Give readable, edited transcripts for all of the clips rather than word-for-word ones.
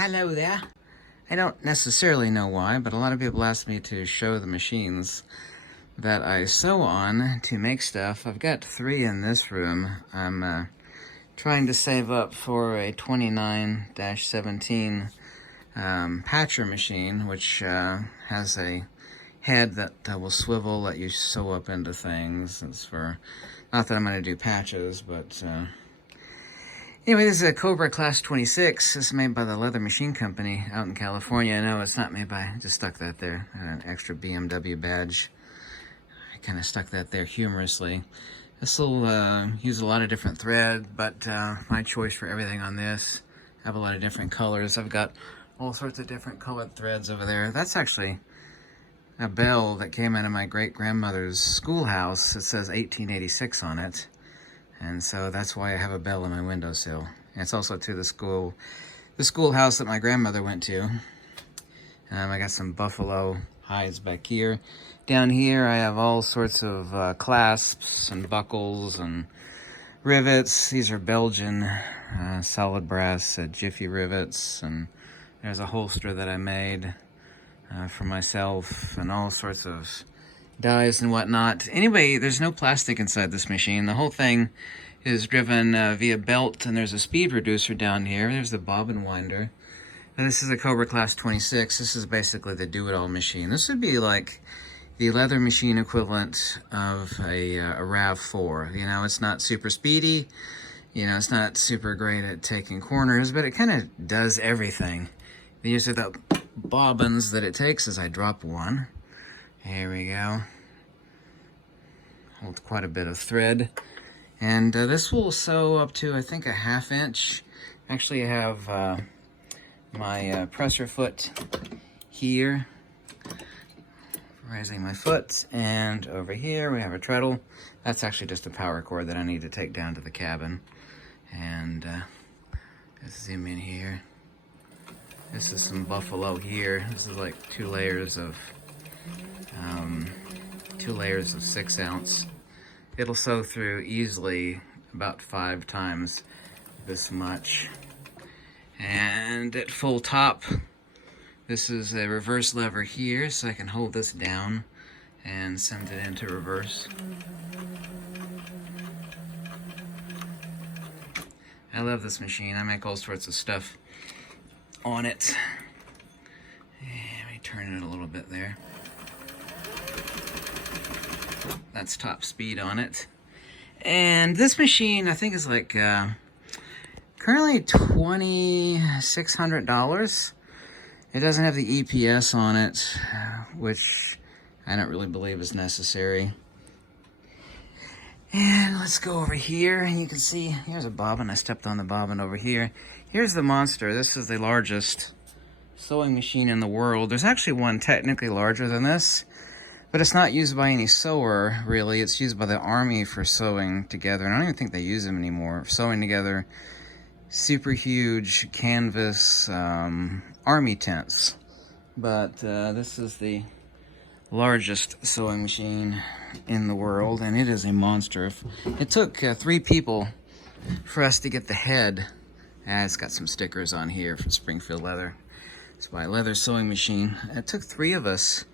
Hello there. I don't necessarily know why, but a lot of people ask me to show the machines that I sew on to make stuff. I've got 3 in this room. I'm trying to save up for a 29-17 patcher machine, which has a head that will swivel, let you sew up into things. It's for, not that I'm going to do patches, but anyway, this is a Cobra Class 26. This is made by the Leather Machine Company out in California. No, it's not made by, just stuck that there, an extra BMW badge. I kind of stuck that there humorously. This will use a lot of different thread, but my choice for everything on this, I have a lot of different colors. I've got all sorts of different colored threads over there. That's actually a bell that came out of my great-grandmother's schoolhouse. It says 1886 on it. And so that's why I have a bell on my windowsill. And it's also to the schoolhouse that my grandmother went to. I got some buffalo hides back here. Down here I have all sorts of clasps and buckles and rivets. These are Belgian solid brass jiffy rivets. And there's a holster that I made for myself and all sorts of dies and whatnot. Anyway, there's no plastic inside this machine. The whole thing is driven via belt, and there's a speed reducer down here. There's the bobbin winder. And this is a Cobra Class 26. This is basically the do-it-all machine. This would be like the leather machine equivalent of a RAV4. You know, it's not super speedy. You know, it's not super great at taking corners, but it kind of does everything. The use of the bobbins that it takes is I drop one. Here we go. Hold quite a bit of thread. And this will sew up to, I think, a 1/2 inch. Actually, I have my presser foot here, raising my foot. And over here, we have a treadle. That's actually just a power cord that I need to take down to the cabin. And let's zoom in here. This is some buffalo here. This is like 2 layers of 6 ounce. It'll sew through easily about 5 times this much. And at full top, this is a reverse lever here, so I can hold this down and send it into reverse. I love this machine. I make all sorts of stuff on it. Let me turn it a little bit there. That's top speed on it. And this machine, I think, is like currently $2,600. It doesn't have the EPS on it, which I don't really believe is necessary. And let's go over here, and you can see, here's a bobbin. I stepped on the bobbin over here. Here's the monster. This is the largest sewing machine in the world. There's actually one technically larger than this, but it's not used by any sewer, really. It's used by the Army for sewing together, and I don't even think they use them anymore. Sewing together super huge canvas Army tents. But this is the largest sewing machine in the world, and it is a monster. It took 3 people for us to get the head. It's got some stickers on here for Springfield Leather. It's by Leather Sewing Machine. It took 3 of us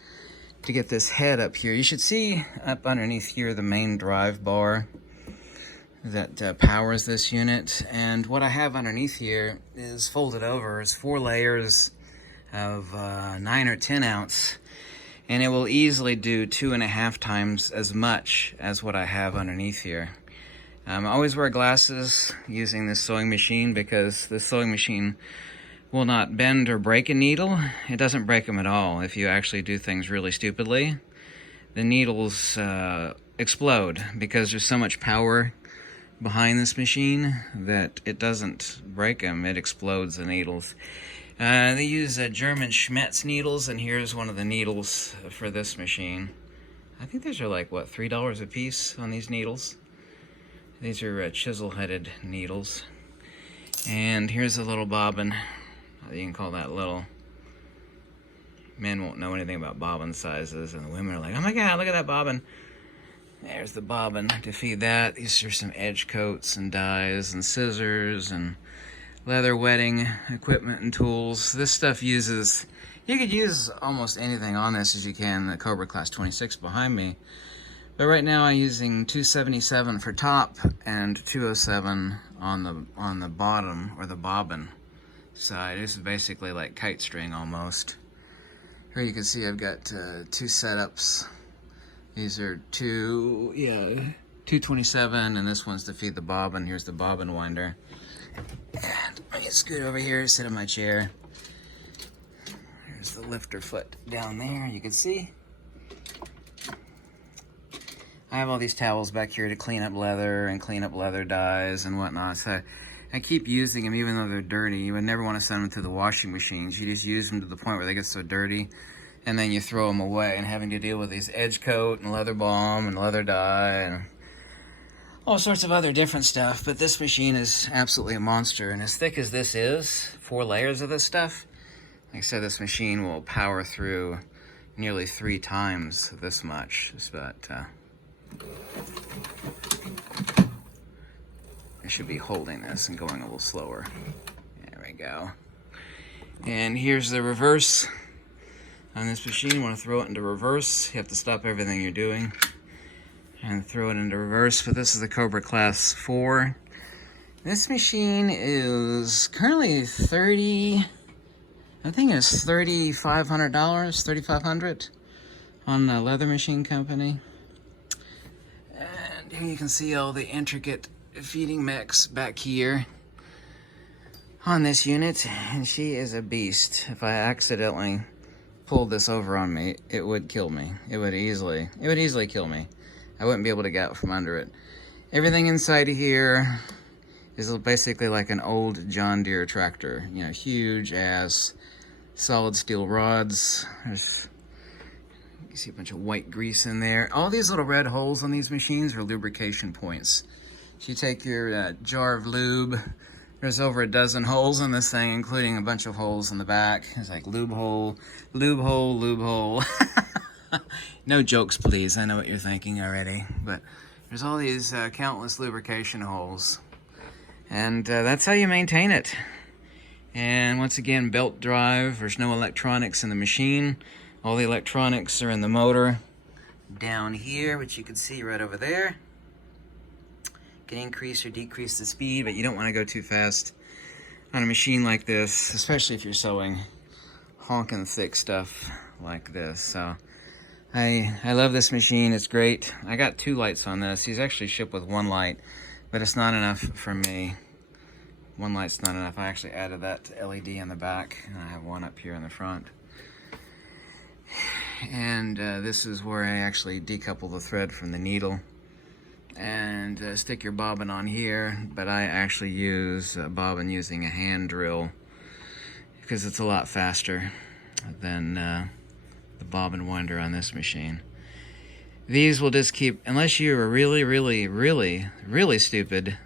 to get this head up here. You should see up underneath here the main drive bar that powers this unit. And what I have underneath here is folded over. It's 4 layers of 9 or 10 ounce. And it will easily do 2.5 times as much as what I have underneath here. I always wear glasses using this sewing machine because the sewing machine will not bend or break a needle. It doesn't break them at all if you actually do things really stupidly. The needles explode because there's so much power behind this machine that it doesn't break them, it explodes the needles. They use German Schmetz needles, and here's one of the needles for this machine. I think these are like, what, $3 a piece on these needles? These are chisel-headed needles. And here's a little bobbin. You can call that little. Men won't know anything about bobbin sizes, and the women are like, oh my god, look at that bobbin. There's the bobbin to feed that. These are some edge coats and dies and scissors and leather wetting equipment and tools. This stuff uses, you could use almost anything on this as you can the Cobra Class 26 behind me. But right now I'm using 277 for top and 207 on the bottom, or the bobbin side. This is basically like kite string almost. Here you can see I've got 2 setups. These are 227, and this one's to feed the bobbin. Here's the bobbin winder. And let me scoot over here, sit in my chair. Here's the lifter foot down there, you can see. I have all these towels back here to clean up leather and clean up leather dyes and whatnot. So I keep using them even though they're dirty. You would never want to send them to the washing machines. You just use them to the point where they get so dirty, and then you throw them away, and having to deal with these edge coat and leather balm and leather dye and all sorts of other different stuff. But this machine is absolutely a monster, and as thick as this is, 4 layers of this stuff, like I said, this machine will power through nearly 3 times this much. But I should be holding this and going a little slower. There we go. And here's the reverse on this machine. You want to throw it into reverse. You have to stop everything you're doing and throw it into reverse. But this is the Cobra Class 4. This machine is currently I think it's $3,500, $3,500 on the Leather Machine Company. And here you can see all the intricate feeding mix back here on this unit, and she is a beast. If I accidentally pulled this over on me, it would kill me. It would easily kill me. I wouldn't be able to get out from under it. Everything inside of here is basically like an old John Deere tractor. You know, huge ass solid steel rods. You see a bunch of white grease in there. All these little red holes on these machines are lubrication points. So you take your jar of lube. There's over a dozen holes in this thing, including a bunch of holes in the back. It's like lube hole, lube hole, lube hole. No jokes, please. I know what you're thinking already. But there's all these countless lubrication holes. And that's how you maintain it. And once again, belt drive. There's no electronics in the machine. All the electronics are in the motor down here, which you can see right over there. Can increase or decrease the speed, but you don't want to go too fast on a machine like this, especially if you're sewing honking thick stuff like this. So I love this machine. It's great. I got 2 lights on this. These actually ship with 1 light, but it's not enough for me. 1 light's not enough. I actually added that LED in the back, and I have 1 up here in the front. And this is where I actually decouple the thread from the needle and stick your bobbin on here. But I actually use a bobbin using a hand drill because it's a lot faster than the bobbin winder on this machine. These will just keep, unless you are really stupid,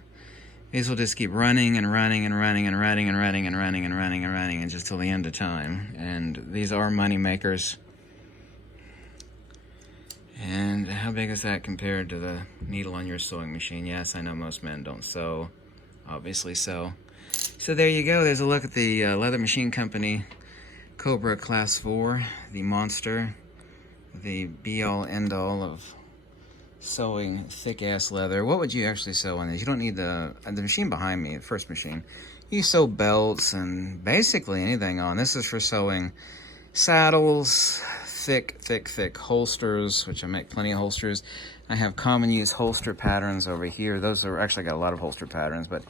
these will just keep running and running and running and running and running and running and running and running and just till the end of time. And these are money makers. And how big is that compared to the needle on your sewing machine? Yes, I know most men don't sew, obviously so. So there you go. There's a look at the Leather Machine Company Cobra Class 4, the monster, the be-all, end-all of sewing thick-ass leather. What would you actually sew on this? You don't need the machine behind me, the first machine. You sew belts and basically anything on. This is for sewing saddles, thick holsters, which I make plenty of holsters. I have common use holster patterns over here. Those are actually, I got a lot of holster patterns, but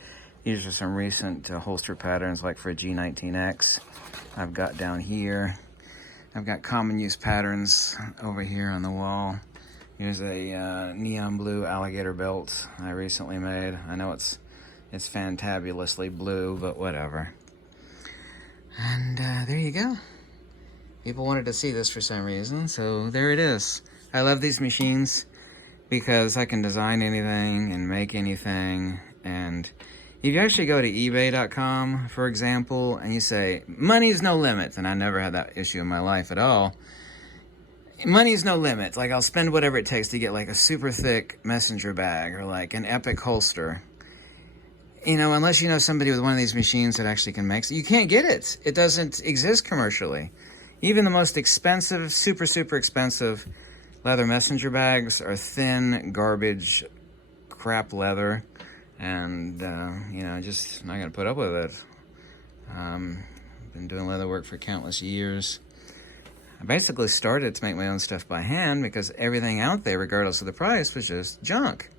these are some recent holster patterns, like for a G19X. I've got down here. I've got common use patterns over here on the wall. Here's a neon blue alligator belt I recently made. I know it's fantabulously blue, but whatever. And there you go. People wanted to see this for some reason, so there it is. I love these machines because I can design anything and make anything. And if you actually go to eBay.com, for example, and you say, money's no limit, and I never had that issue in my life at all. Money's no limit. Like, I'll spend whatever it takes to get like a super thick messenger bag or like an epic holster. you know, unless you know somebody with one of these machines that actually can make it, you can't get it. It doesn't exist commercially. Even the most expensive, super, super expensive leather messenger bags are thin, garbage, crap leather. And, you know, just not going to put up with it. Been doing leather work for countless years. I basically started to make my own stuff by hand because everything out there, regardless of the price, was just junk.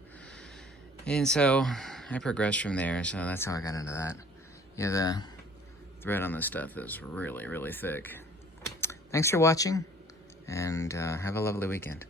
And so I progressed from there, so that's how I got into that. Yeah, the thread on this stuff is really, really thick. Thanks for watching, and have a lovely weekend.